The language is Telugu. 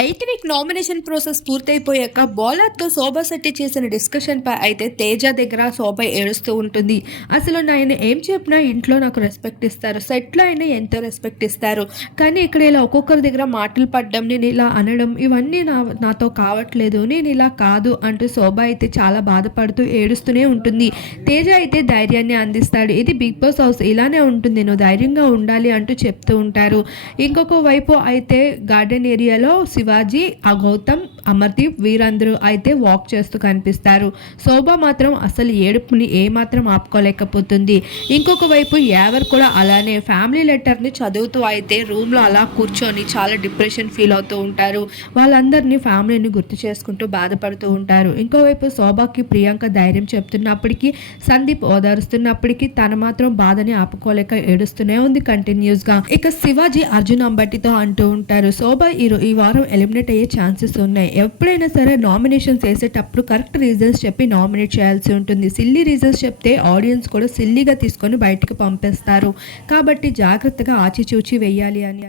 ఎయిత్ వీక్ నామినేషన్ ప్రాసెస్ పూర్తయిపోయాక బౌలర్తో శోభా శెట్టి చేసిన డిస్కషన్పై అయితే తేజ దగ్గర శోభ ఏడుస్తూ ఉంటుంది. అసలు నాయన ఏం చెప్పినా ఇంట్లో నాకు రెస్పెక్ట్ ఇస్తారు. సెట్లో అయినా ఎంతో రెస్పెక్ట్ ఇస్తారు. కానీ ఇక్కడ ఇలా ఒక్కొక్కరి దగ్గర మాటలు పడడం నేను ఇలా అనడం ఇవన్నీ నా నాతో కావట్లేదు నేను ఇలా కాదు అంటూ శోభ అయితే చాలా బాధపడుతూ ఏడుస్తూనే ఉంటుంది. తేజ అయితే ధైర్యాన్ని అందిస్తాడు. ఇది బిగ్ బాస్ హౌస్ ఇలానే ఉంటుంది. నువ్వు ధైర్యంగా ఉండాలి అంటూ చెప్తూ ఉంటారు. ఇంకొక వైపు అయితే గార్డెన్ ఏరియాలో శివ शिवाजी गौतम అమర్దీప్ వీరందరూ అయితే వాక్ చేస్తూ కనిపిస్తారు. శోభ మాత్రం అసలు ఏడుపుని ఏమాత్రం ఆపుకోలేకపోతుంది. ఇంకొక వైపు యావర్ కూడా అలానే ఫ్యామిలీ లెటర్ని చదువుతూ అయితే రూమ్లో అలా కూర్చొని చాలా డిప్రెషన్ ఫీల్ అవుతూ ఉంటారు. వాళ్ళందరినీ ఫ్యామిలీని గుర్తు చేసుకుంటూ బాధపడుతూ ఉంటారు. ఇంకోవైపు శోభకి ప్రియాంక ధైర్యం చెప్తున్నప్పటికీ సందీప్ ఓదారుస్తున్నప్పటికీ తన మాత్రం బాధని ఆపుకోలేక ఏడుస్తూనే ఉంది కంటిన్యూస్గా ఇక శివాజీ అర్జున్ అంబటితో అంటూ ఉంటారు. శోభ ఈ ఈ వారం ఎలిమినేట్ అయ్యే ఛాన్సెస్ ఉన్నాయి. ఎప్పుడైనా సరే నామినేషన్స్ వేసేటప్పుడు కరెక్ట్ రీజన్స్ చెప్పి నామినేట్ చేయాల్సి ఉంటుంది. సిల్లీ రీజన్స్ చెప్తే ఆడియన్స్ కూడా సిల్లీగా తీసుకొని బయటకు పంపేస్తారు. కాబట్టి జాగ్రత్తగా ఆచిచూచి వేయాలి అని